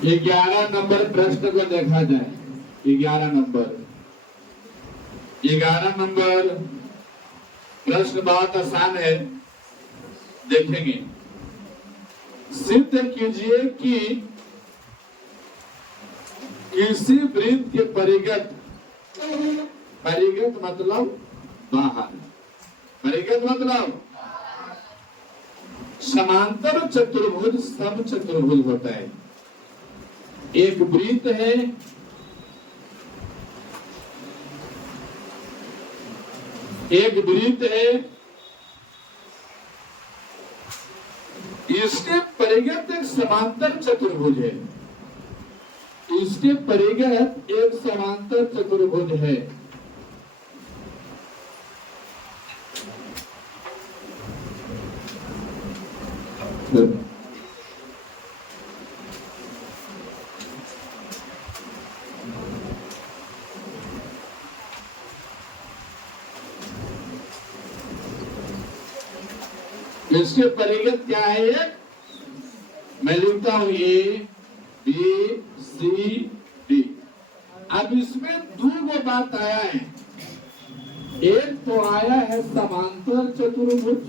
11 number प्रश्न को देखा जाए। 11 नंबर प्रश्न बहुत आसान है, देखेंगे। सिद्ध कीजिए कि किसी वृत्त के परिगत, परिगत मतलब बाहर, परिगत मतलब समांतर चतुर्भुज समचतुर्भुज होता है। एक वृत्त है, एक वृत्त है, इसके परिगत एक समांतर चतुर्भुज है, इसके परिगत एक समांतर चतुर्भुज है। इसके परिगत क्या है? मैं लिखता हूं ए बी सी डी। अब इसमें दो बात आया है। एक तो आया है समांतर चतुर्भुज,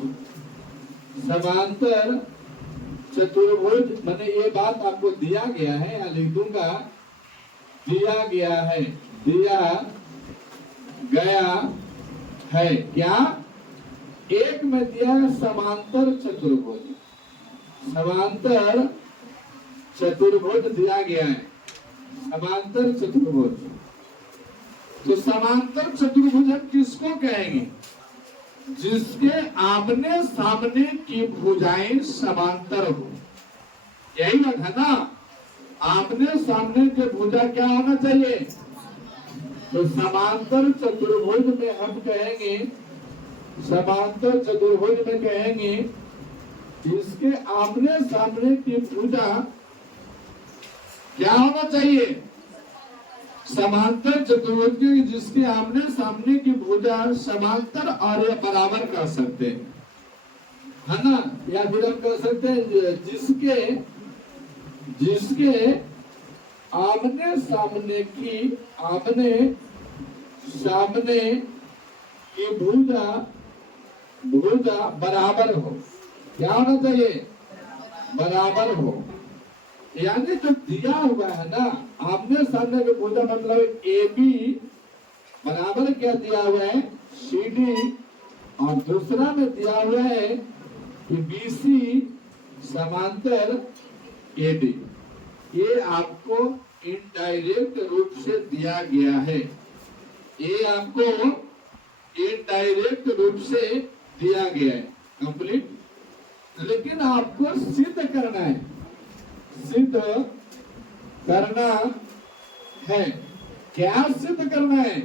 समांतर चतुर्भुज मैंने ये बात आपको दिया गया है, या लिख दूंगा, दिया गया है, दिया गया है। क्या? एक में दिया है समांतर चतुर्भुज, समांतर चतुर्भुज दिया गया है, समांतर चतुर्भुज। तो समांतर चतुर्भुज हम किसको कहेंगे? जिसके आमने सामने की भुजाएं समांतर हो। यही बात है ना? आमने सामने के भुजा क्या होना चाहिए? तो समांतर चतुर्भुज में हम कहेंगे, समांतर चतुर्भुज में कहेंगे इसके आमने सामने की भुजा क्या होना चाहिए? समांतर चतुर्भुज की जिसके आमने सामने की भुजा समांतर और या बराबर कर सकते हैं, है ना? या फिर हम कर सकते हैं जिसके जिसके आमने सामने की, आमने सामने की भुजा, भुजा बराबर हो। क्या होना चाहिए? बराबर हो। यानी जो दिया हुआ है ना, आमने सामने की भुजा मतलब ए बी बराबर क्या दिया हुआ है? C D. और दूसरा में दिया हुआ है कि बी सी समांतर ए डी। ये आपको इनडायरेक्ट रूप से दिया गया है, ये आपको इनडायरेक्ट रूप से दिया गया है, कंप्लीट। लेकिन आपको सिद्ध करना है, सिद्ध करना है। क्या सिद्ध करना है?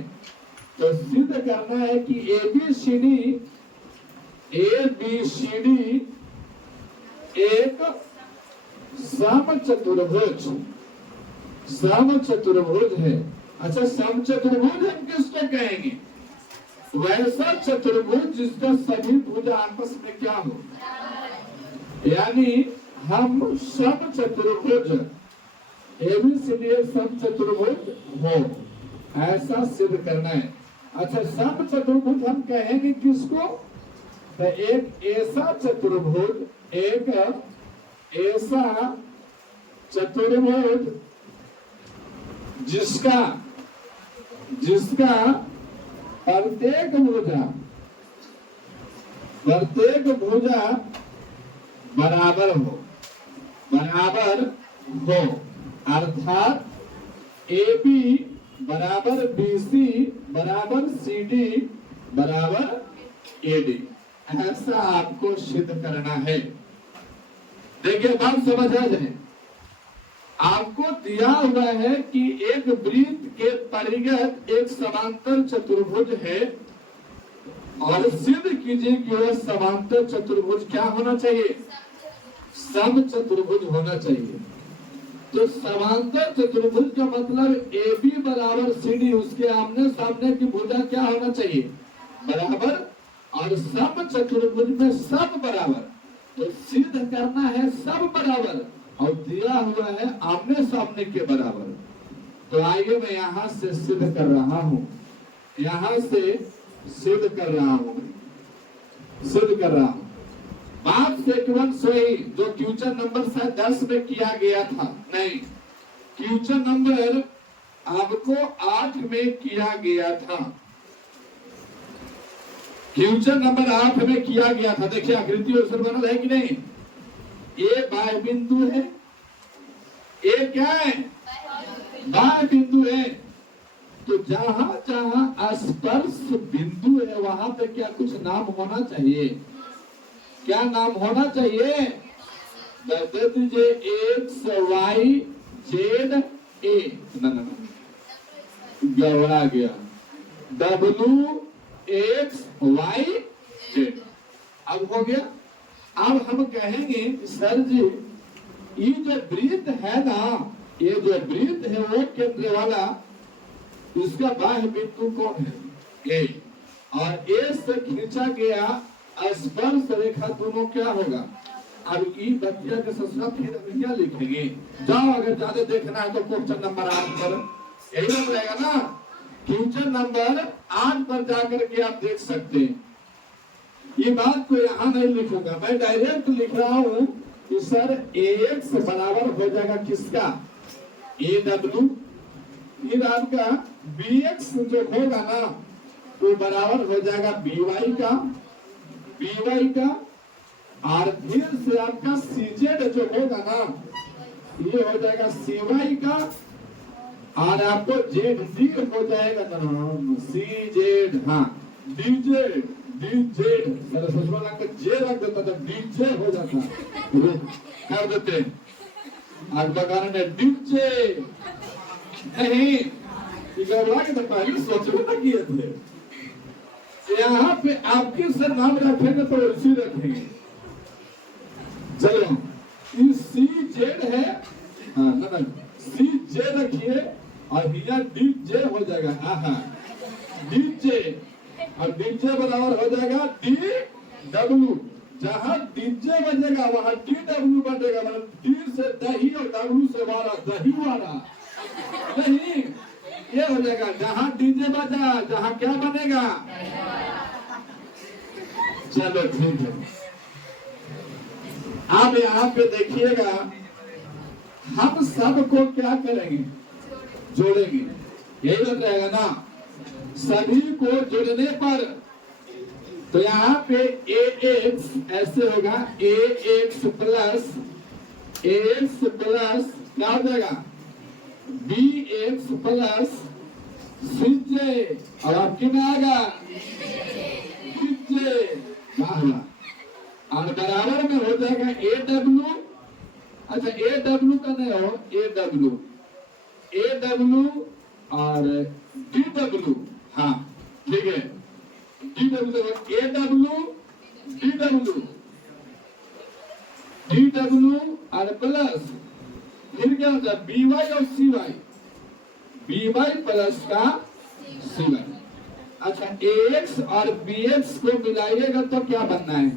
तो सिद्ध करना है कि एबीसीडी एक समचतुर्भुज, समचतुर्भुज है। अच्छा, समचतुर्भुज हम किसको कहेंगे? वैसा चतुर्भुज जिसका सभी भुजा आपस में क्या हो, यानी हम समचतुर्भुज, एबीसीडी समचतुर्भुज हो, ऐसा सिद्ध करना है। अच्छा, समचतुर्भुज हम कहेंगे किसको? तो एक ऐसा चतुर्भुज, एक ऐसा चतुर्भुज जिसका जिसका प्रत्येक भुजा बराबर हो, बराबर हो। अर्थात ए बी बराबर बी सी बराबर सी डी बराबर ए डी, ऐसा आपको सिद्ध करना है। देखिए, बात समझ आ जाए। आपको दिया हुआ है कि एक वृत्त के परिगत एक समांतर चतुर्भुज है, और सिद्ध कीजिए कि वह समांतर चतुर्भुज क्या होना चाहिए? समचतुर्भुज होना चाहिए। तो समांतर चतुर्भुज का मतलब ए बी बराबर सी डी, उसके आमने सामने की भुजा क्या होना चाहिए? बराबर। और समचतुर्भुज में सब बराबर। तो सिद्ध करना है सब बराबर, और दिया हुआ है आमने सामने के बराबर। तो आइए मैं यहां से सिद्ध कर रहा हूं, यहां से सिद्ध कर रहा हूं, सिद्ध कर रहा हूं। बात सीक्वेंस वही जो क्वेश्चन नंबर शायद 10 में किया गया था, नहीं, क्वेश्चन नंबर आपको 8 में किया गया था, क्वेश्चन नंबर 8 में किया गया था। देखिए आकृति और बनल है कि नहीं? ये बाह्य बिंदु है, ये क्या है? बाह्य बिंदु है। तो जहां जहां स्पर्श बिंदु है वहां पे क्या कुछ नाम होना चाहिए? क्या नाम होना चाहिए? दे दीजिए एक्स वाई जेड ए, ना गड़बड़ा गया, डब्ल्यू एक्स वाई जेड। अब हो गया। अब हम कहेंगे सर जी ये जो वृत्त है ना, ये जो वृत्त है वो केंद्र वाला, इसका बाह्य बिंदु कौन है? ए। और ए से खींचा गया स्पर्श रेखा दोनों क्या होगा? अब ई बतिया के साथ फिर हम क्या लिखेंगे? जाओ अगर ज्यादा देखना है तो क्वेश्चन नंबर 8 पर यही लग रहेगा ना। क्वेश्चन नंबर 8 पर जाकर के आप देख सकते हैं। ये बात को यहाँ नहीं लिखूंगा, मैं डायरेक्ट लिख रहा हूं कि सर AX बराबर हो जाएगा किसका? AW। फिर आपका BX जो होगा ना तो बराबर हो जाएगा BY का, और फिर से आपका CZ जो होगा ना ये हो जाएगा CY का, और आपको ZD हो जाएगा ना CZ, हाँ DZ सरस्वती का जे रख देता था, डीजे हो जाता, कर देते आज बगान में डीजे नहीं, के तो पहले सोचो ना किए थे। यहाँ पे आपके सर नाम रखेंगे तो इसी रखेंगे। चलो CZ है, हाँ ना CZ रखिए और यहाँ DJ हो जाएगा, हाँ DJ, और डीजे बराबर हो जाएगा DW। जहां डीजे बजेगा वहां DW बनेगा, मतलब डी से दही और W से वारा, दही वारा नहीं, ये हो जाएगा। जहां डीजे बजा जहां क्या बनेगा? चलो ठीक है। आप यहाँ पे देखिएगा, हम सबको क्या करेंगे? जोड़ेंगे, यही बन रहेगा ना। सभी को जोड़ने पर तो यहाँ पे AX ऐसे होगा, AX प्लस क्या हो जाएगा? BX प्लस CJ, और आपके में आएगा CJ, और बराबर में हो जाएगा AW। अच्छा AW का नहीं हो, AW और DW, हाँ ठीक है, DW और प्लस फिर क्या होता है? BY और CY, BY प्लस का CY। अच्छा AX और BX को मिलाइएगा तो क्या बनना है?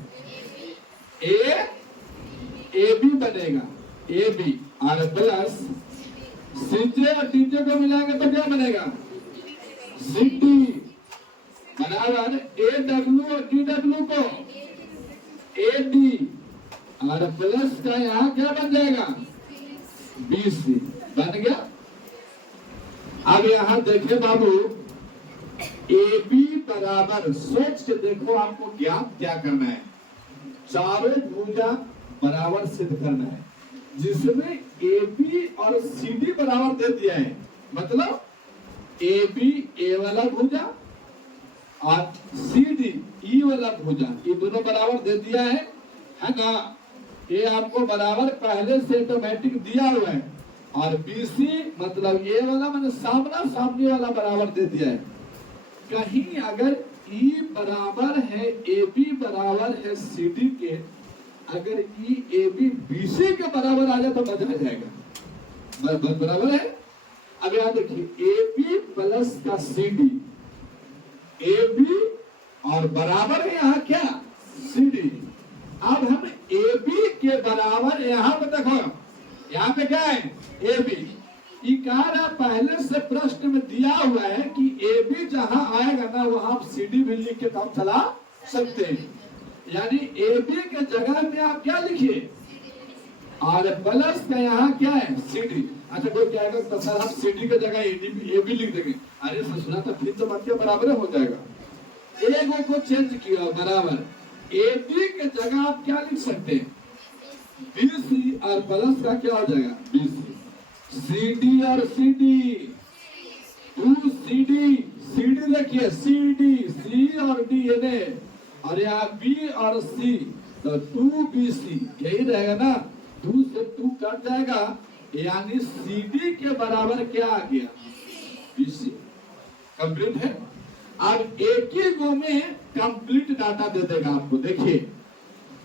AB बनेगा, AB और प्लस CJ और DJ को मिलाएंगे तो क्या बनेगा? CD बराबर AW और DW को AD, और प्लस का यहाँ क्या बन जाएगा? BC बन गया। अब यहाँ देखे बाबू, AB बराबर, सोच के देखो आपको ज्ञान क्या करना है। चारों भुजा बराबर सिद्ध करना है, जिसमें AB और CD बराबर दे दिया है, मतलब AB A वाला भुजा और CD E वाला भुजा, ये दोनों बराबर दे दिया है ना। ये आपको बराबर पहले से ऑटोमेटिक दिया हुआ है, और BC मतलब ये वाला मैंने सामना सामने वाला बराबर दे दिया है। कहीं अगर E बराबर है AB बराबर है CD के, अगर E AB BC के बराबर आ जाए तो मजा आ जाएगा, बराबर है। अब यहाँ देखिए AB प्लस का CD, AB और बराबर है यहाँ क्या? CD। अब हम AB के बराबर यहाँ पे देखो यहाँ पे क्या है ए बी। ये कह रहा पहले से प्रश्न में दिया हुआ है कि ए बी जहां आएगा ना वहां आप सी डी भी लिख के काम चला सकते हैं। यानी ए बी के जगह में आप क्या लिखिए और प्लस का यहाँ क्या है सी डी। अच्छा कोई क्या तो सर हम सी डी के जगह ए बी लिख देंगे। अरे सुना तो फिर तो मतलब बराबर हो जाएगा। एक को चेंज किया बराबर ए बी के जगह आप क्या लिख सकते हैं बी सी और प्लस का क्या हो जाएगा बी सी। सी डी और C D to C D देखिए सी डी सी और डी यानी और यहाँ बी और सी तो टू बी सी यही रहेगा ना। टू से टू कट जाएगा यानी सी डी के बराबर क्या आ गया बी सी। कंप्लीट है। अब एक ही गो में कंप्लीट डाटा दे देगा आपको। देखिए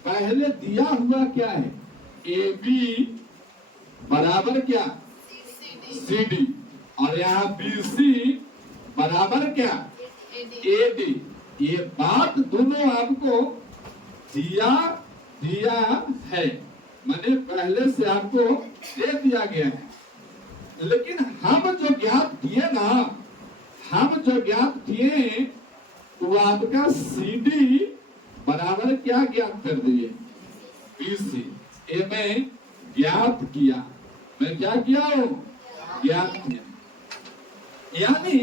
पहले दिया हुआ क्या है ए बी बराबर क्या सी डी और यहाँ बी सी बराबर क्या ए डी। ये बात दोनों आपको दिया है मैंने पहले से आपको दे दिया गया है। लेकिन हम जो ज्ञात किए ना हम जो ज्ञात किए वो आपका सी डी बराबर क्या ज्ञात कर दिए बी सी। ये मैं ज्ञात किया मैं क्या किया हूं ज्ञात किया। यानी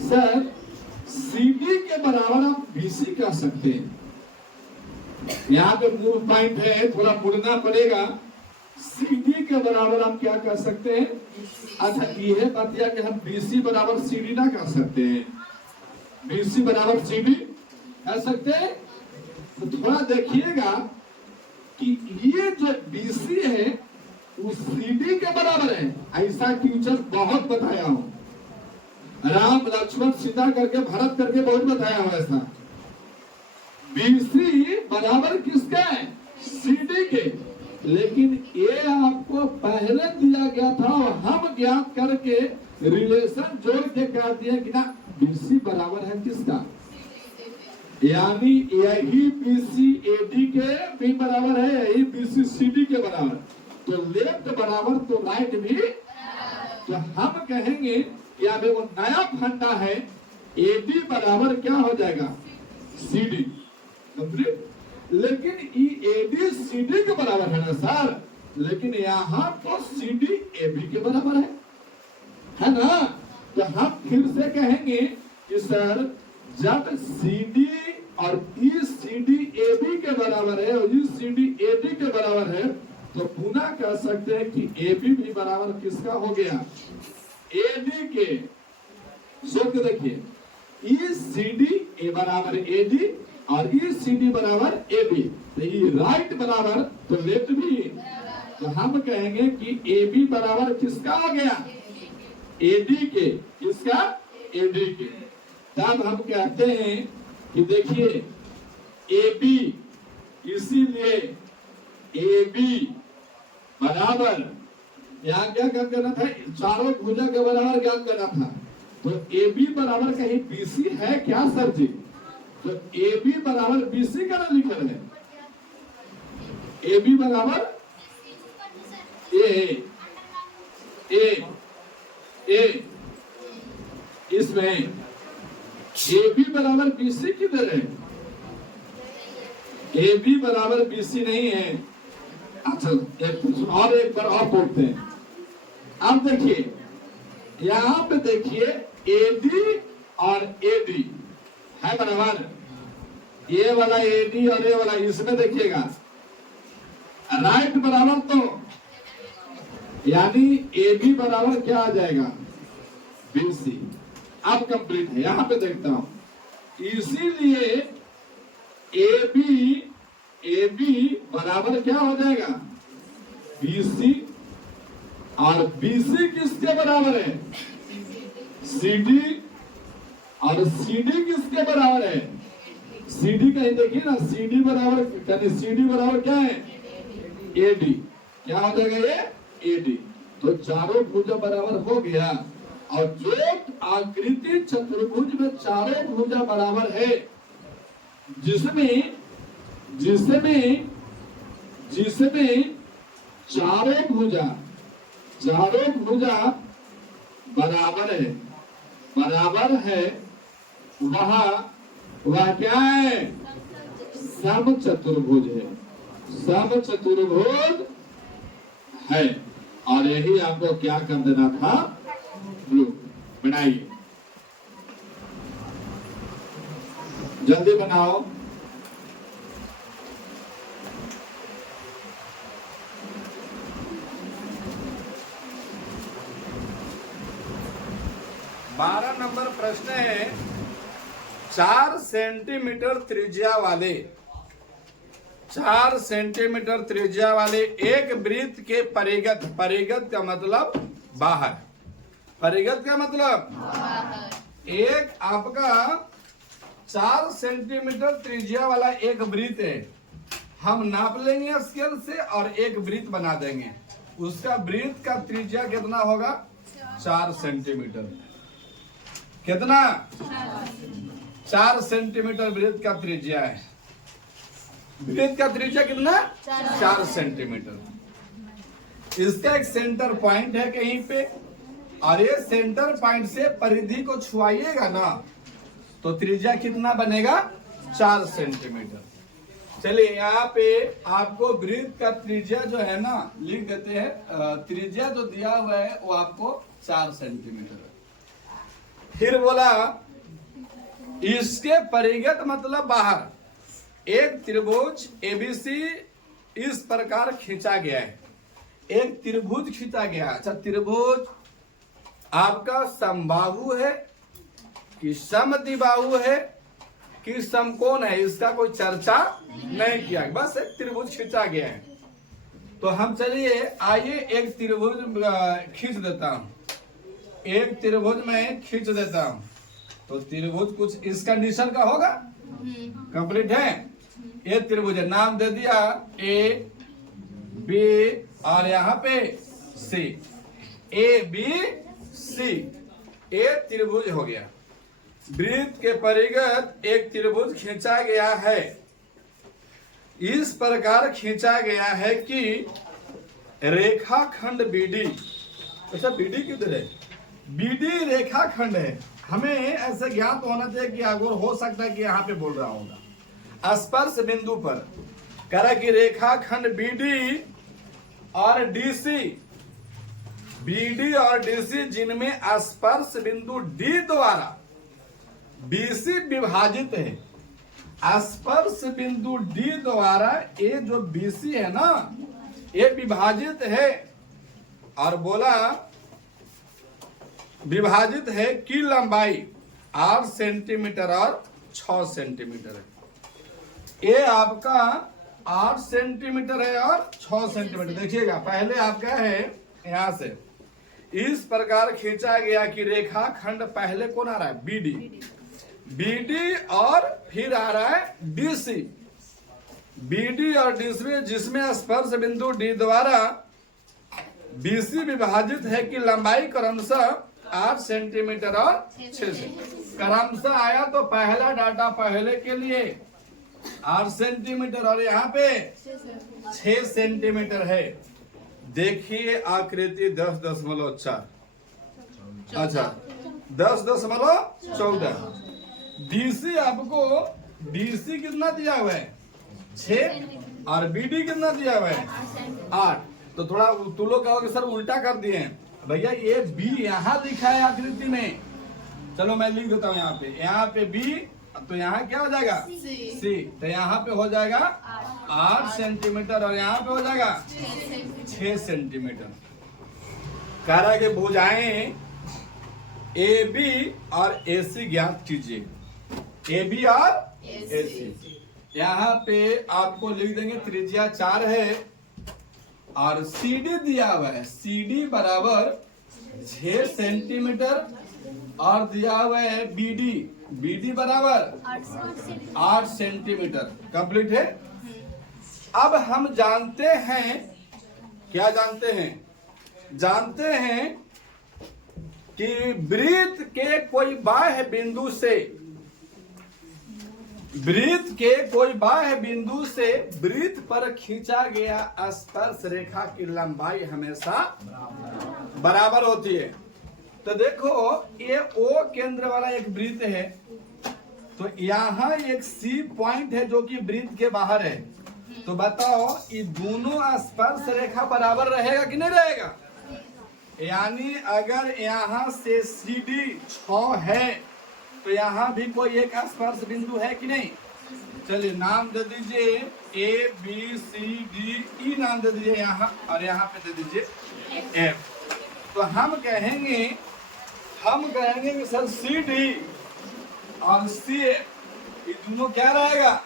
सर सीडी के बराबर आप बीसी कह सकते हैं। यहाँ पे मूल पॉइंट है थोड़ा मुड़ना पड़ेगा। सीडी के बराबर हम क्या कर सकते हैं। अच्छा ये बताया कि हम बीसी बराबर सीडी ना कर सकते हैं। बीसी बराबर सीडी कह सकते हैं। तो थोड़ा देखिएगा कि ये जो बीसी है वो सीडी के बराबर है। ऐसा टीचर बहुत बताया हूं राम लक्ष्मण सीता करके भरत करके बहुत बताया हूं ऐसा। बीसी बराबर किसका है सीडी के। लेकिन ये आपको पहले दिया गया था और हम ज्ञात करके रिलेशन जोड़ के कह दिया कि ना बीसी बराबर है किसका यानी यही बीसी एडी के भी बराबर है यही बीसी सीडी के बराबर। तो लेफ्ट बराबर तो राइट भी। तो हम कहेंगे या वो नया फंडा है एडी बराबर क्या हो जाएगा सीडी कंप्लीट। लेकिन एडी सीडी के बराबर है ना सर। लेकिन यहाँ तो सीडी एबी के बराबर है ना। तो हम फिर से कहेंगे कि सर जब सीडी और ई सीडी एबी के बराबर है और ई सीडी एडी के बराबर है तो पुनः कह सकते हैं कि एबी भी बराबर किसका हो गया एडी के। सोच के देखिए ई सीडी ए बराबर एडी और ई सीडी बराबर एबी। तो ये राइट बराबर तो लेफ्ट भी। तो हम कहेंगे कि एबी बराबर किसका हो गया एडी के। किसका एडी के। तब हम कहते हैं कि देखिए एबी इसीलिए एबी बराबर यहाँ क्या काम करना था चारों भुजा के बराबर काम करना था। तो एबी बराबर कहीं बीसी है क्या सर जी। तो एबी बराबर बीसी का ना लिखा है एबी बराबर ए इसमें एबी बराबर बीसी किधर है एबी बराबर बीसी नहीं है। अच्छा एक बार और बोलते हैं। अब देखिए यहाँ पे देखिए एडी और एडी है बराबर। ये वाला एडी और ये वाला इसमें देखिएगा राइट बराबर तो यानी एबी बराबर क्या आ जाएगा बीसी। अब कंप्लीट है। यहाँ पे देखता हूं इसीलिए एबी बराबर क्या हो जाएगा बीसी और बीसी किसके बराबर है सीडी और सीडी किसके बराबर है सीडी कहीं देखिए ना सीडी बराबर सीडी बराबर क्या है एडी। क्या हो जाएगा ये एडी। तो चारों भुजा बराबर हो गया और जो आकृति चतुर्भुज में चारों भुजा बराबर है जिसमें चारों भुजा बराबर है, वह क्या है? समचतुर्भुज है, समचतुर्भुज है। और यही आपको क्या कर देना था? बनाइए, जल्दी बनाओ। बारह नंबर प्रश्न है, 4 सेंटीमीटर त्रिज्या वाले 4 सेंटीमीटर त्रिज्या वाले एक वृत्त के परिगत का मतलब बाहर, परिगत का मतलब एक आपका 4 सेंटीमीटर त्रिज्या वाला एक वृत्त है। हम नाप लेंगे स्केल से और एक वृत्त बना देंगे। उसका वृत्त का त्रिज्या कितना होगा? 4 सेंटीमीटर। कितना? 4 सेंटीमीटर वृत्त का त्रिज्या है। वृत्त का त्रिज्या कितना? 4 सेंटीमीटर। इसका एक सेंटर पॉइंट है कहीं पे, और ये सेंटर पॉइंट से परिधि को छुआइएगा ना तो त्रिज्या कितना बनेगा? 4 सेंटीमीटर। चलिए यहाँ पे आपको वृत्त का त्रिज्या जो है ना लिख देते हैं। त्रिज्या जो दिया हुआ है वो आपको 4 सेंटीमीटर है। फिर बोला इसके परिगत मतलब बाहर एक त्रिभुज एबीसी इस प्रकार खींचा गया है। एक त्रिभुज खींचा गया। अच्छा, त्रिभुज आपका समबाहु है कि समद्विबाहु है कि समकोण है, इसका कोई चर्चा नहीं किया, बस एक त्रिभुज खींचा गया है। तो हम चलिए आइए एक त्रिभुज खींच देता हूं, एक त्रिभुज में खींच देता हूं। तो त्रिभुज कुछ इस कंडीशन का होगा, कंप्लीट है। ये त्रिभुज है, नाम दे दिया ए बी और यहाँ पे सी, ए बी सी, ए त्रिभुज हो गया। वृत्त के परिगत एक त्रिभुज खींचा गया है। इस प्रकार खींचा गया है कि रेखाखंड बीडी, अच्छा बीडी किधर है? बीडी रेखाखंड है। हमें ऐसे ज्ञात होना चाहिए कि अगर हो सकता है कि यहाँ पे बोल रहा होगा स्पर्श बिंदु पर, कह रहा कि रेखाखंड बीडी और डीसी, बीडी और डीसी जिनमें स्पर्श बिंदु डी द्वारा बीसी विभाजित है। स्पर्श बिंदु डी द्वारा ये जो बीसी है ना ये विभाजित है। और बोला विभाजित है की लंबाई 8 सेंटीमीटर और 6 सेंटीमीटर है। ये आपका 8 सेंटीमीटर है और 6 सेंटीमीटर। देखिएगा पहले आपका है यहां से इस प्रकार खींचा गया कि रेखाखंड पहले कौन आ रहा है? बीडी, बीडी और फिर आ रहा है डीसी, बीडी और डीसी जिसमें स्पर्श बिंदु डी द्वारा बीसी विभाजित है कि लंबाई क्रमशः 8 सेंटीमीटर और 6 सेंटीमीटर। क्रमशः आया तो पहला डाटा पहले के लिए 8 सेंटीमीटर और यहाँ पे 6 सेंटीमीटर है। देखिए आकृति 10.4, अच्छा 10.14। डीसी आपको डीसी कितना दिया हुआ है? 6 और बीडी कितना दिया हुआ है? 8। तो थोड़ा तुम लोग कहोगे सर उल्टा कर दिए हैं। भैया ये बी यहाँ लिखा है आकृति में, चलो मैं लिख देता हूँ यहाँ पे बी, तो यहाँ क्या हो जाएगा? सी। तो यहाँ पे हो जाएगा 8 सेंटीमीटर और यहाँ पे हो जाएगा 6 सेंटीमीटर। कह रहा है कि भुजाएं ए बी और ए सी ज्ञात कीजिए। ए बी और ए सी यहाँ पे आपको लिख देंगे त्रिज्या 4 है और CD दिया हुआ है, CD बराबर 6 सेंटीमीटर और दिया हुआ है BD, BD बराबर 8 सेंटीमीटर। कंप्लीट है। अब हम जानते हैं, क्या जानते हैं? जानते हैं कि वृत्त के कोई बाह्य बिंदु से वृत्त के कोई बाह्य बिंदु से वृत्त पर खींचा गया स्पर्श रेखा की लंबाई हमेशा बराबर होती है। तो देखो ये ओ केंद्र वाला एक वृत्त है, तो यहाँ एक सी पॉइंट है जो कि वृत्त के बाहर है। तो बताओ ये दोनों स्पर्श रेखा बराबर रहेगा कि नहीं रहेगा? यानी अगर यहाँ से CD 6 है तो यहाँ भी कोई एक स्पर्श बिंदु है कि नहीं? चलिए नाम दे दीजिए ABCDE नाम दे दीजिए यहाँ, और यहाँ पे दे दीजिए F। तो हम कहेंगे कि सर CD और CF ये दोनों क्या रहेगा?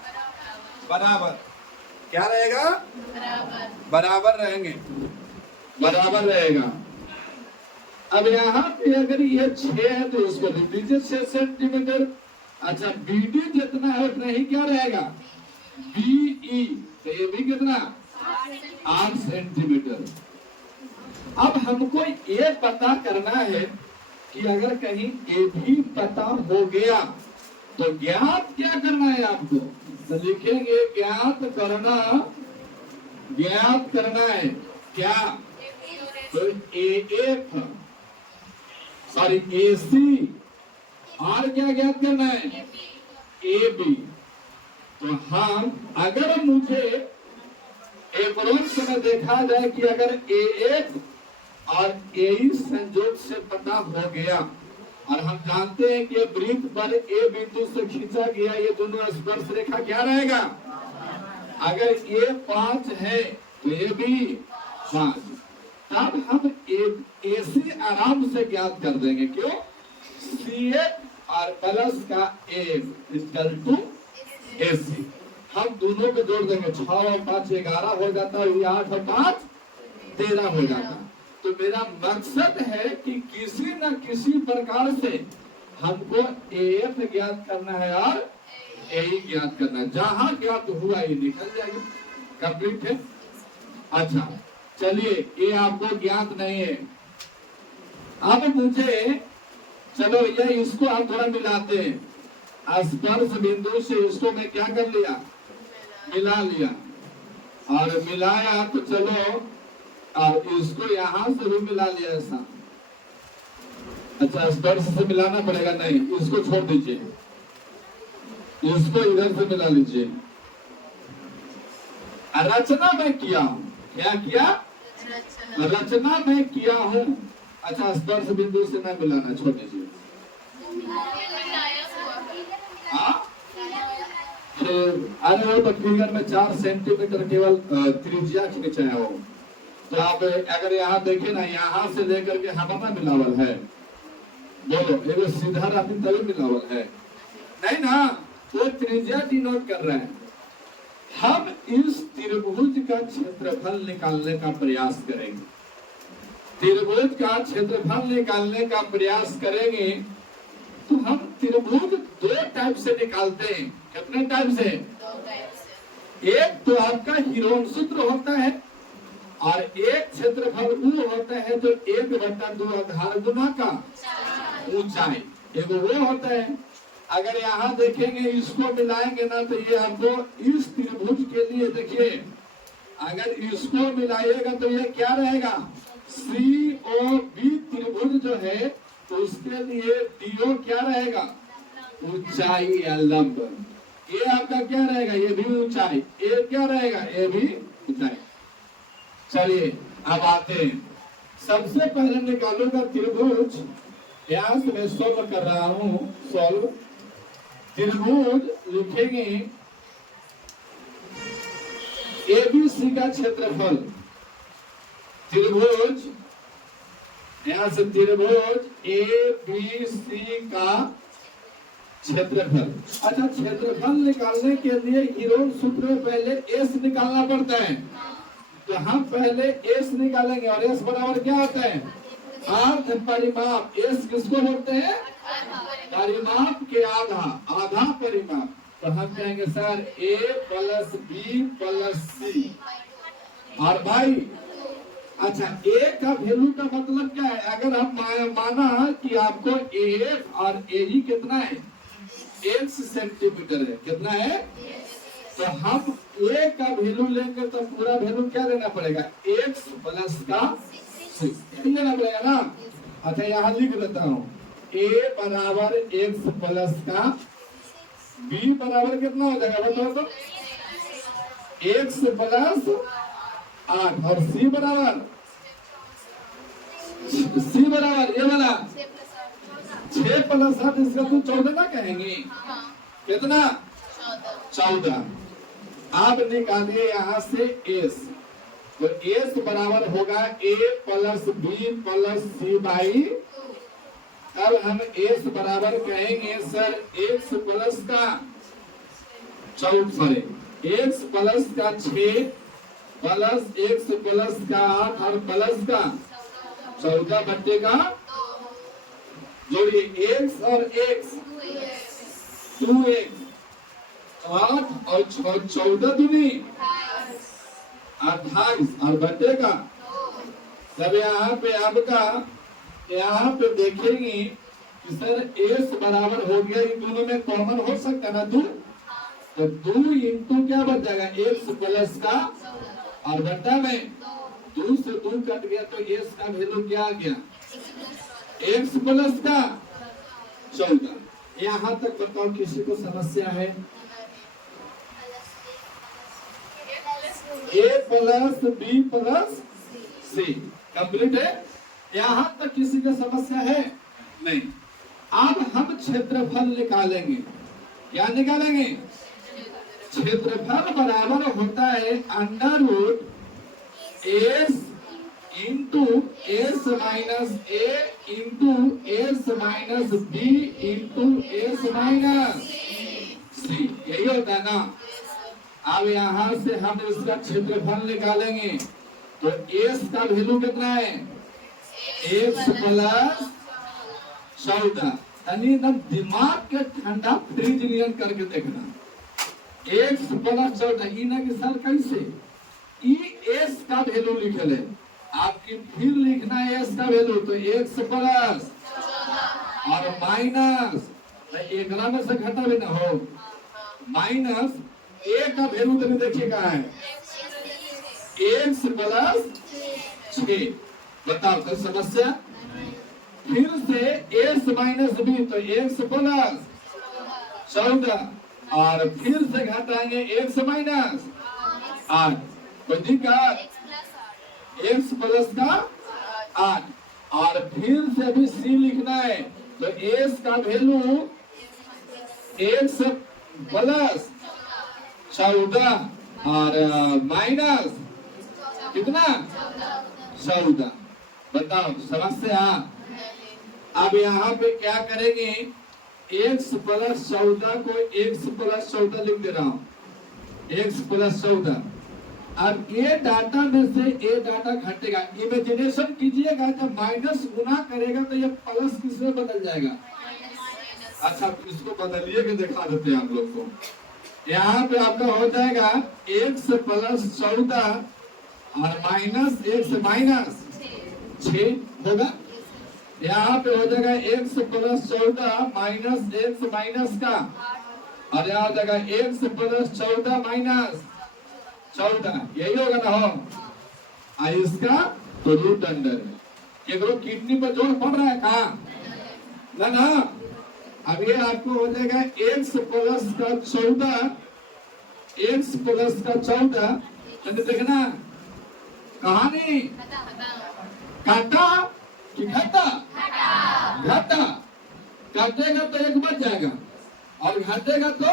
बराबर। क्या रहेगा? बराबर रहेंगे, बराबर रहेगा। अब यहाँ पे अगर ये 6 है तो इसको लिख दीजिए 6 सेंटीमीटर। अच्छा BD जितना है उतना ही क्या रहेगा? BE, तो ये भी कितना? 8 सेंटीमीटर। अब हमको ये पता करना है कि अगर कहीं ये भी पता हो गया तो ज्ञात क्या करना है आपको? तो लिखेंगे ज्ञात करना है क्या? तो AF सॉरी AC और क्या ज्ञात करना है? AB। तो हम अगर मुझे एप्रोच में देखा जाए कि अगर AF और AE संयोग से पता हो गया और हम जानते हैं कि वृत्त पर A बिंदु से खींचा गया ये दोनों स्पर्श रेखा क्या रहेगा? अगर A 5 है तो ये भी 5, तब हम AC आराम से ज्ञात कर देंगे। क्यों? CF और प्लस का F इक्वल टू AC। हम दोनों को जोड़ देंगे, 6 और 5 11 हो जाता है, 8 और 5 13 हो जाता। तो मेरा मकसद है कि किसी न किसी प्रकार से हमको AF ज्ञात करना है और AE ज्ञात करना है। जहां ज्ञात हुआ ये निकल जाएगी, कंप्लीट है। अच्छा चलिए ये आपको ज्ञात नहीं है। अब मुझे चलो ये इसको हम थोड़ा मिलाते हैं। स्पर्श बिंदु से इसको मैं क्या कर लिया? मिला लिया, और मिलाया तो चलो और इसको यहां से भी मिला लिया ऐसा। अच्छा स्पर्श से मिलाना पड़ेगा? नहीं, इसको छोड़ दीजिए, इसको इधर से मिला लीजिए। रचना मैं किया हूं। क्या किया? रचना मैं किया हूं। अच्छा स्पर्श बिंदु से मैं मिलाना छोड़ दीजिए। अरे वो तो फिगर में 4 सेंटीमीटर केवल त्रिज्या खींचा है वो। तो आप अगर यहाँ देखे ना, यहाँ से लेकर के हमारा मिलावल है, बोलो ये सीधा राशि तभी मिलावल है नहीं ना, वो त्रिज्या डिनोट कर रहे हैं। हम इस त्रिभुज का क्षेत्रफल निकालने का प्रयास करेंगे। त्रिभुज का क्षेत्रफल निकालने का प्रयास करेंगे तो हम त्रिभुज 2 टाइप से निकालते हैं। कितने टाइप से? 2 टाइप से। एक तो आपका हीरोन सूत्र होता है और एक क्षेत्रफल वो होता है जो 1/2 आधार गुना का ऊंचाई, एक वो होता है। अगर यहाँ देखेंगे इसको मिलाएंगे ना तो ये आपको इस त्रिभुज के लिए देखिए, अगर इसको मिलाइएगा तो ये क्या रहेगा? COB त्रिभुज जो है तो उसके लिए DO क्या रहेगा? ऊंचाई या लंब। ये आपका क्या रहेगा? ये भी ऊंचाई। ये क्या रहेगा? ये भी ऊंचाई। चलिए अब आते हैं, सबसे पहले निकालूंगा त्रिभुज। यहाँ से मैं सॉल्व कर रहा हूं। सॉल्व त्रिभुज लिखेंगे ABC का क्षेत्रफल। त्रिभुज यहाँ से त्रिभुज ABC का क्षेत्रफल। अच्छा क्षेत्रफल निकालने के लिए हीरोन सूत्र में पहले S निकालना पड़ता है, तो हम पहले S निकालेंगे। और S बराबर क्या होता है? अर्ध परिमाप। S किसको बोलते हैं? परिमाप के आधा, आधा परिमाप। तो हम कहेंगे सर A + B + C। और भाई अच्छा A का वैल्यू का मतलब क्या है? अगर हम माना कि आपको AF और AE कितना है? x सेंटीमीटर है। कितना है? तो हम a का वैल्यू लेंगे तो पूरा वैल्यू क्या लेना पड़ेगा? x प्लस का 6 लेना पड़ेगा ना। अच्छा यहाँ लिख देता हूँ, a बराबर x प्लस का, b बराबर कितना हो जाएगा बताओ तो? x प्लस 8 और c बराबर ये वाला 6 प्लस 8, इसका तुम 14 ना कहेंगे? कितना? 14। आप निकालिए यहाँ से s, तो s बराबर होगा a plus b plus c by, अब हम s बराबर कहेंगे सर x प्लस का 14, x प्लस का 6 प्लस x प्लस का 8 और प्लस का 14 बट्टे का, जोड़िए x और x 2x, 8 और 14 दूनी 28 और बट्टे का। जब यहाँ पे आपका यहाँ पे देखेंगे कि सर s बराबर हो गया, इन दोनों में कॉमन हो सकता है ना 2, तो 2 इंटू क्या बच जाएगा? x प्लस का और बट्टा में 2 से 2 कट गया तो s का वैल्यू क्या आ गया? x प्लस का 14। यहाँ तक बताओ किसी को समस्या है? a plus b plus c complete है? यहाँ तक किसी को समस्या है? नहीं। अब हम क्षेत्रफल निकालेंगे। क्या निकालेंगे? क्षेत्रफल बराबर होता है under root s into s minus a into s minus b into s minus c, यही होता है ना। अब यहाँ से हम इसका क्षेत्रफल निकालेंगे तो s का वैल्यू कितना है? x plus 14। यानी ना दिमाग के ठंडा फ्रीज नियन करके देखना, x प्लस 14 ई ना कि सर कैसे ई s का वैल्यू लिखे ले, आपकी फिर लिखना है s का वैल्यू, तो x प्लस और माइनस, एक में से घटा भी ना हो, माइनस a का वैल्यू तो देखिए कहाँ है? x plus 6। बताओ तो समस्या? फिर से s माइनस b, तो x प्लस 14 और फिर से घटाएंगे x माइनस 8, तो दिक्कत x प्लस का 8 और फिर से भी c लिखना है, तो s का वैल्यू x प्लस 14 और माइनस कितना? 14। बताओ समस्या? अब यहाँ पे क्या करेंगे? x प्लस 14 को x प्लस 14 लिख दे रहा हूँ, x प्लस 14। अब a डाटा में से a डाटा घटेगा, इमेजिनेशन कीजिएगा जब माइनस गुना करेगा तो ये प्लस किसमें बदल जाएगा? अच्छा इसको बदलिए के दिखा देते हैं हम लोग को। यहाँ पे आपका हो जाएगा x प्लस 14 और माइनस x माइनस 6 होगा। यहाँ पे हो जाएगा x plus 14 minus x minus का, और यहाँ हो जाएगा x प्लस 14 माइनस 14, यही होगा ना हो। इसका तो रूट अंडर है, एक किडनी पर जोर पड़ रहा है कहा ना। अब ये आपको हो जाएगा x प्लस का 14, x प्लस का 14, देखना कहानी काटा कि घटा? घटा। काटेगा तो 1 बच जाएगा और घटेगा तो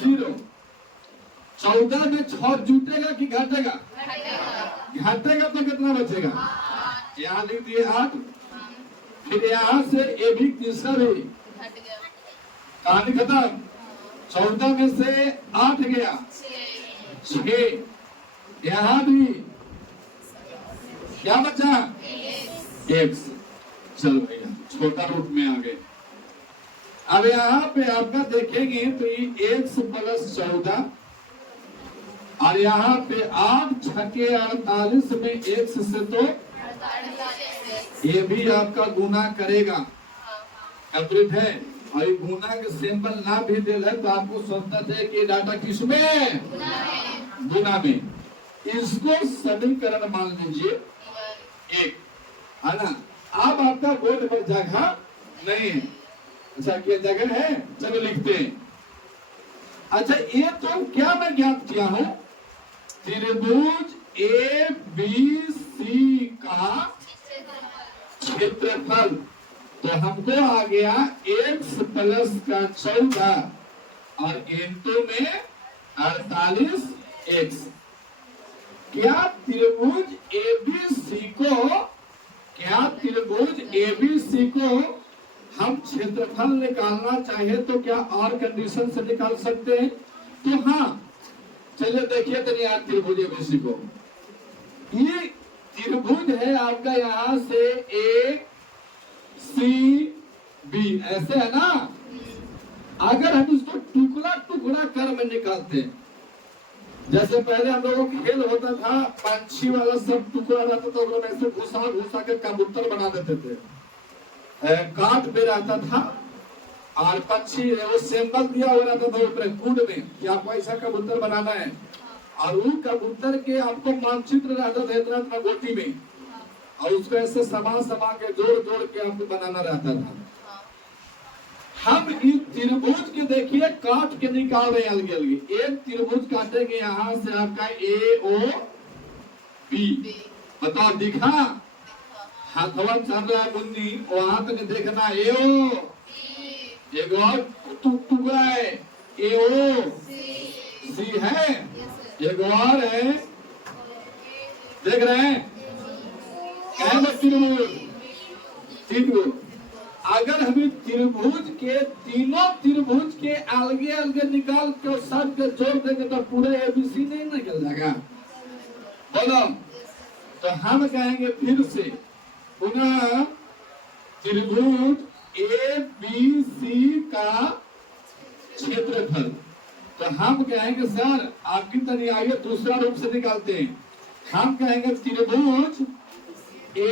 0। 14 में 6 जुटेगा कि घटेगा? घटेगा तो कितना बचेगा? यहाँ लिख दिए 8, फिर यहाँ से ये भी तीसरा भी कहानी खत्म। 14 में से 8 गया 6, यहाँ भी क्या बचा? x। चल भैया छोटा रूट में आ गए। अब यहाँ पे आपका देखेंगे तो ये x प्लस 14 और यहाँ पे 8 छके 48 में x से तो ये भी आपका गुना करेगा, कंप्लीट है। और ये गुना के सिंबल ना भी दे है तो आपको सोचता थे कि डाटा किसमें, गुना में। इसको समीकरण मान लीजिए एक, है ना। अब आपका बोर्ड पर जगह नहीं है। अच्छा क्या जगह है, चलो लिखते हैं। अच्छा ये तो क्या मैं ज्ञात किया हूं, त्रिभुज ए बी सी का क्षेत्रफल। तो हमको आ गया x प्लस का 14 और इनटू में 48x। क्या त्रिभुज एबीसी को, क्या त्रिभुज एबीसी को हम क्षेत्रफल निकालना चाहे तो क्या और कंडीशन से निकाल सकते हैं? तो हाँ, चलिए देखिए तो यार त्रिभुज एबीसी को, ये त्रिभुज है आपका यहां से ए सी बी, ऐसे है ना। अगर हम इसको टुकड़ा टुकड़ा कर में निकालते हैं, जैसे पहले हम लोगों का खेल होता था, पंछी वाला सब टुकड़ा रहता था, तो ऐसे घुसा घुसा के कबूतर बना देते थे। काट पे रहता था और पक्षी वो सिंबल दिया हुआ रहता था ऊपर कूड में कि आपको ऐसा कबूतर बनाना है, और वो कबूतर के आपको मानचित्र रहता था इतना इतना गोटी में, और उसको ऐसे समा समा के जोड़ जोड़ के आपको बनाना रहता था। हम इस त्रिभुज के देखिए काट के निकाल रहे हैं अलग अलग। एक त्रिभुज काटेंगे यहां से आपका ए ओ बी, बताओ दिखा, हाथवा चल रहा है बुन्नी, वहां तक देखना ए ओ, एक और टुकड़ा है ए ओ सी है, एक और है, देख रहे हैं त्रिभुज, त्रिभुज। अगर हमें त्रिभुज के तीनों त्रिभुज के अलगे अलगे निकाल कर सब के जोड़ देंगे तो पूरे एबीसी नहीं निकल जाएगा, बोलो। तो हम कहेंगे फिर से पुनः त्रिभुज ए बी सी का क्षेत्रफल। तो हम कहेंगे सर आपकी तरह आइए दूसरा रूप से निकालते हैं। हम कहेंगे त्रिभुज ए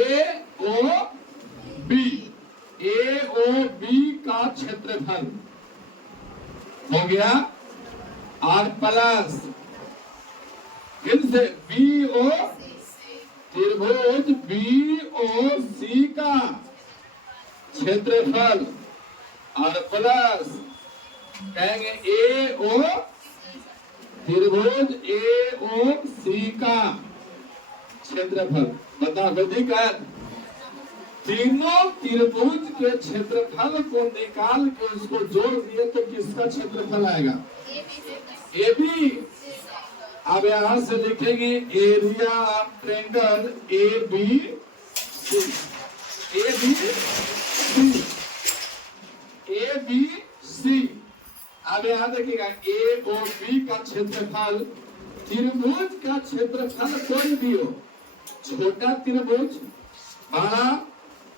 ओ बी का क्षेत्रफल हो गया, और प्लस फिर से बी ओ, त्रिभुज बी ओ सी का क्षेत्रफल, और प्लस कहेंगे ए ओ, त्रिभुज ए ओ सी का क्षेत्रफल। बताओ जल्दी कर, तीनों त्रिभुज के क्षेत्रफल को निकाल के उसको जोड़ दिए तो किसका क्षेत्रफल आएगा? A B. अब यहां से लिखेंगे area of triangle A B C, A B C, A B C. अब यहां देखिएगा ए ओ बी का क्षेत्रफल, त्रिभुज का क्षेत्रफल कोई भी हो, छोटा त्रिभुज, बड़ा,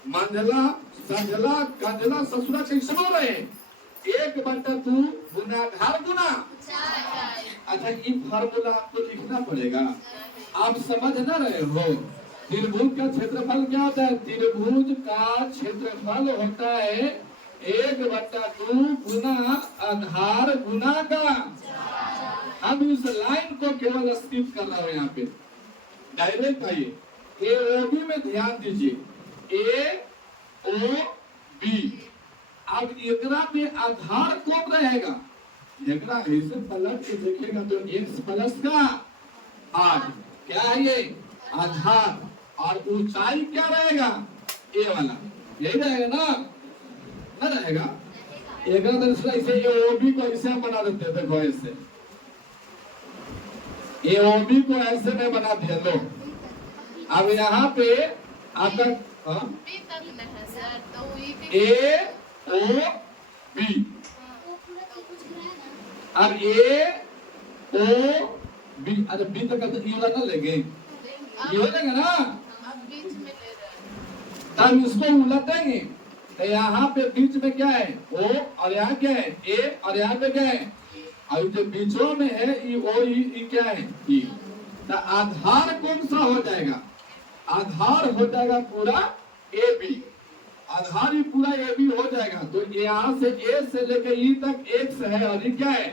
मंझला, संझला, कंझला, ससुरा, कैसे बोल रहे हैं? 1/2 गुना आधार गुना। अच्छा ये फार्मूला आपको लिखना पड़ेगा, आप समझ ना रहे हो। त्रिभुज का क्षेत्रफल क्या होता है? त्रिभुज का क्षेत्रफल होता है 1/2 गुना आधार गुना का। हम इस लाइन को केवल स्किप कर रहे हैं यहाँ पे, डायरेक्ट आइए एओबी में ध्यान दीजिए, ए ओ बी। अब एकरा में आधार कौन रहेगा? एकरा ऐसे पलट के देखेगा तो x प्लस का 8 क्या है ये आधार, और ऊंचाई क्या रहेगा? ए वाला, यही रहेगा ना, ना रहेगा। एकरा तो ऐसे एओबी को ऐसे बना देते, देखो ऐसे एओबी को ऐसे में बना दिया। लो अब यहाँ पे आपका ए ओ बी, अब ए ओ बी, अरे बी तक ये वाला ना लेंगे, ये हो जाएगा ना, तब इसको उलटेंगे तो यहाँ पे बीच में क्या है? ओ, और यहाँ क्या है? ए, और यहाँ पे क्या है? और जो बीचों में है ई ओ ई क्या है? ई। तो आधार कौन सा हो जाएगा? आधार हो जाएगा पूरा ए बी। आधार ही पूरा ए बी हो जाएगा। तो यहाँ से ए से लेकर ई तक एक्स है और ये क्या है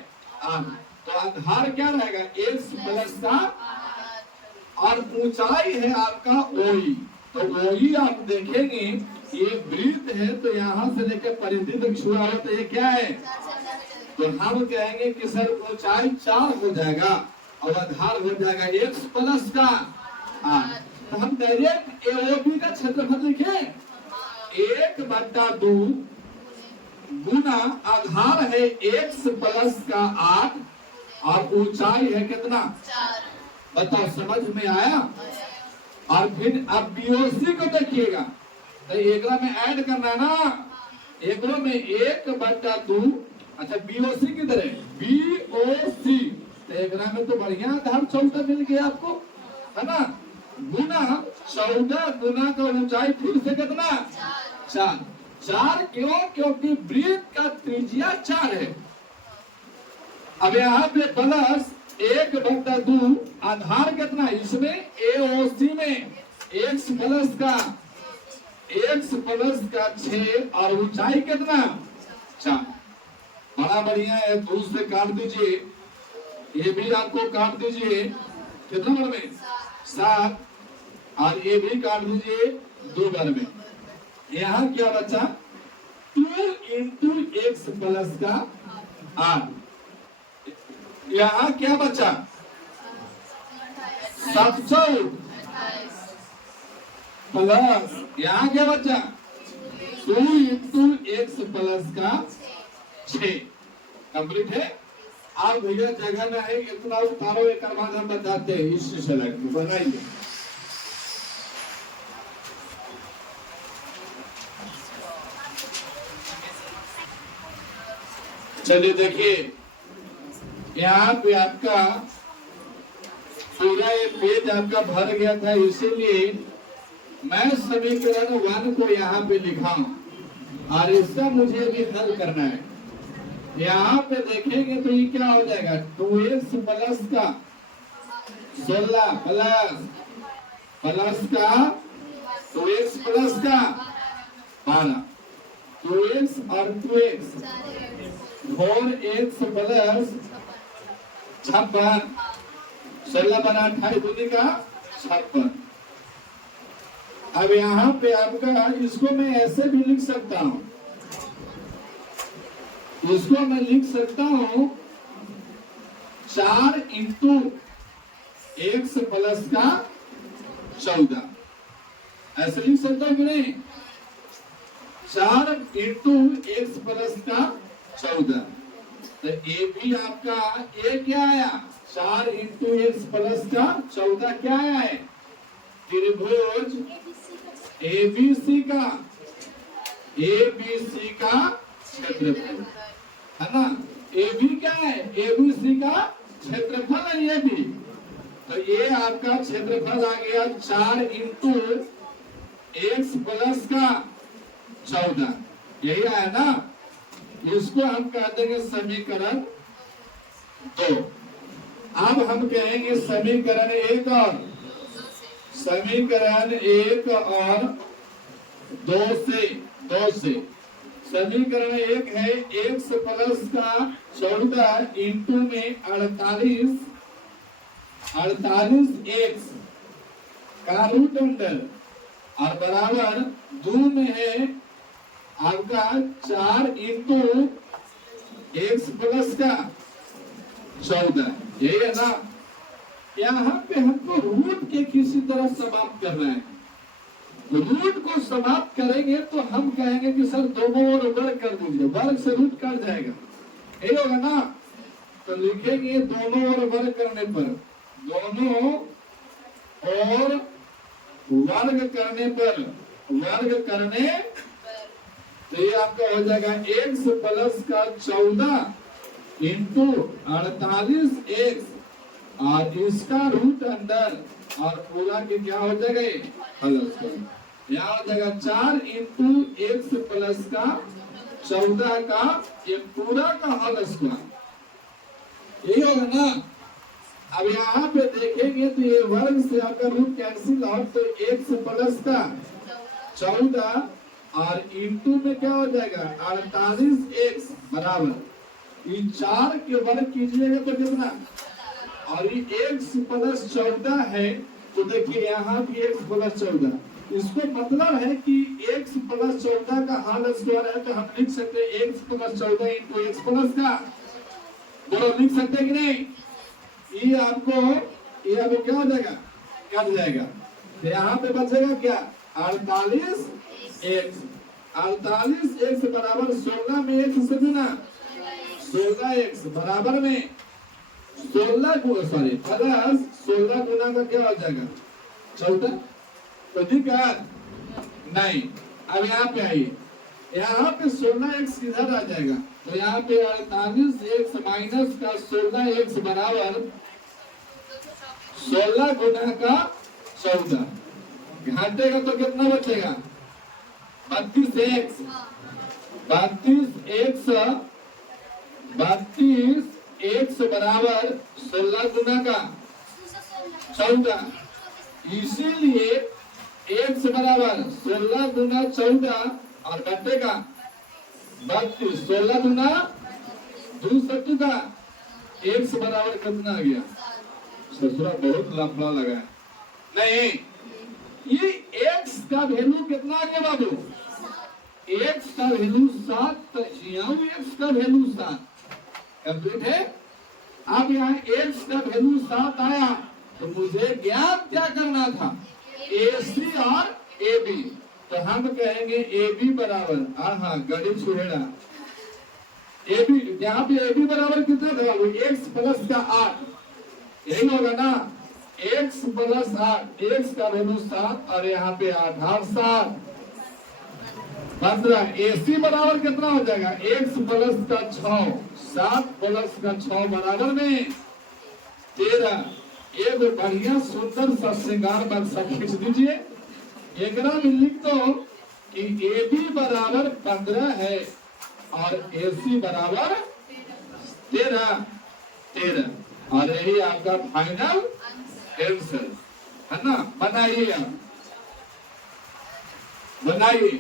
आर। तो आधार क्या रहेगा एक्स प्लस का, और ऊंचाई है आपका ओई। तो ओई आप देखेंगे ये वृत्त है, तो यहाँ से लेकर परिधि तक छुआ हो तो ये क्या है। तो हम कहेंगे कि सर ऊंचाई 4 हो जाएगा और आधार हो जाएगा एक्स प्लस का आर। तो हम डायरेक्ट एओबी का क्षेत्रफल लिखे 1/2 गुना आधार है एक्स प्लस का 8 और ऊंचाई है कितना 4। बताओ समझ में आया। और फिर अब बीओसी को देखिएगा, तो एक में ऐड करना है ना, एक में 1/2। अच्छा बीओसी किधर है बीओसी, तो एक में तो बढ़िया आधार 14 मिल गया आपको, है ना। गुना 14 गुना का ऊंचाई फिर से कितना 4। क्यों? क्योंकि वृत्त का त्रिज्या 4 है। अब यहाँ पे प्लस 1/2 आधार कितना इसमें एओसी में एक्स प्लस का 6 और ऊंचाई कितना 4। बड़ा बढ़िया है। तो उससे काट दीजिए, ये भी आपको काट दीजिए कितना बार में 7, और ये भी काट दीजिए 2 बार में। यहाँ क्या बचा 2 × एक्स प्लस का 8। यहाँ क्या बचा 700 प्लस यहाँ क्या बचा 2 × एक्स प्लस का 6। कंप्लीट है। आप भैया जगह में है इतना उतारो, एक बाद हम बताते हैं इस स्लाइड में बनाइए। चलिए देखिए यहाँ पे आपका पूरा ये पेज आपका भर गया था, इसीलिए मैं समीकरण 1 को यहाँ पे लिखा हूं और इसका मुझे भी हल करना है। यहाँ पे देखेंगे तो ये क्या हो जाएगा 2x प्लस का 16 प्लस का 2x प्लस का 12, 2x और 2x 4x प्लस 56, 16 बना 28 दूनी का 56। अब यहाँ पे आपका इसको मैं ऐसे भी लिख सकता हूँ, इसको मैं लिख सकता हूँ 4 × एक्स प्लस का 14। ऐसे लिख सकता हूँ कि नहीं 4 × एक्स प्लस का 14। तो ये भी आपका ये क्या आया 4 × एक्स प्लस का 14 क्या आया है त्रिभुज एबीसी का क्षेत्रफल, है ना। ए बी क्या है एबीसी का क्षेत्रफल है ये भी। तो ये आपका क्षेत्रफल आ गया 4 × एक्स प्लस का 14, यही आया ना। इसको हम कह देंगे समीकरण 2। अब हम कहेंगे समीकरण 1 और समीकरण 1 और 2 से समीकरण 1 है एक्स प्लस का 14 इंटू में 48 एक्स का रूट अंडर और बराबर 2 में है आपका 4 × एक्स प्लस का 14, यही है ना। यहाँ पे हमको रूट के किसी तरह समाप्त करना है। रूट को समाप्त करेंगे तो हम कहेंगे कि सर दोनों ओर वर्ग कर दीजिए, वर्ग से रूट कट जाएगा, यही होगा ना। तो लिखेंगे दोनों ओर वर्ग करने पर, दोनों और वर्ग करने तो ये आपका हो जाएगा एक्स प्लस का 14 × 48 एक्स और इसका रूट अंदर और पूरा के क्या हो जाएगा यहाँ हो जाएगा 4 × एक्स प्लस का 14 का ये पूरा का होल स्क्वायर, यही होगा ना। अब यहाँ पे देखेंगे तो ये वर्ग से आपका रूट कैंसिल आउट, तो एक्स प्लस का 14 और इंटू में क्या हो जाएगा 48x बराबर ये 4 के वर्ग कीजिएगा तो कितना, और ये x प्लस 14 है तो देखिए यहाँ भी x प्लस 14, इसको मतलब है कि x प्लस 14 का होल स्क्वायर है तो हम लिख सकते हैं x plus 14 into x plus का, बोलो लिख सकते हैं कि नहीं। ये आपको क्या हो जाएगा, कट जाएगा, तो यहाँ पे बचेगा क्या 48x, 48x बराबर 16 में x से गुना 16x बराबर में 16 प्लस 16 गुना का क्या हो जाएगा 14, तो दिक्कत नहीं। अब यहाँ पे आइए, यहाँ पे 16x किधर आ जाएगा, तो यहाँ पे 48x माइनस का 16x बराबर 16 गुना का 14, घाटेगा तो कितना बचेगा 32x, 32x बराबर 16 गुना का 14, इसीलिए x बराबर 16 गुना 14 और घटेगा 32, 16 गुना 2 सत्तू का x बराबर कितना आ गया, ससुरा बहुत लफड़ा लगा है। नहीं, ये x का वैल्यू कितना आ गया बाबू, x का वैल्यू 7, x का वैल्यू 7 कंप्लीट है। अब यहाँ x का वैल्यू 7 आया तो मुझे ज्ञात क्या करना था, AC और AB, तो हम कहेंगे AB बराबर, हाँ गणित छुड़ेगा, AB यहाँ पे AB बराबर कितना था, x प्लस का 8, यही होगा ना, x प्लस 8, x का वैल्यू 7 और यहाँ पे 8 और 7 15, AC बराबर कितना हो जाएगा x प्लस का 6, 7 प्लस का 6 बराबर में 13। एक बढ़िया सुंदर सा श्रृंगार बक्सा खींच दीजिए, एक में लिख दो कि AB बराबर 15 है और AC बराबर 13, और यही आपका फाइनल आंसर है ना। बनाइए, बनाइए।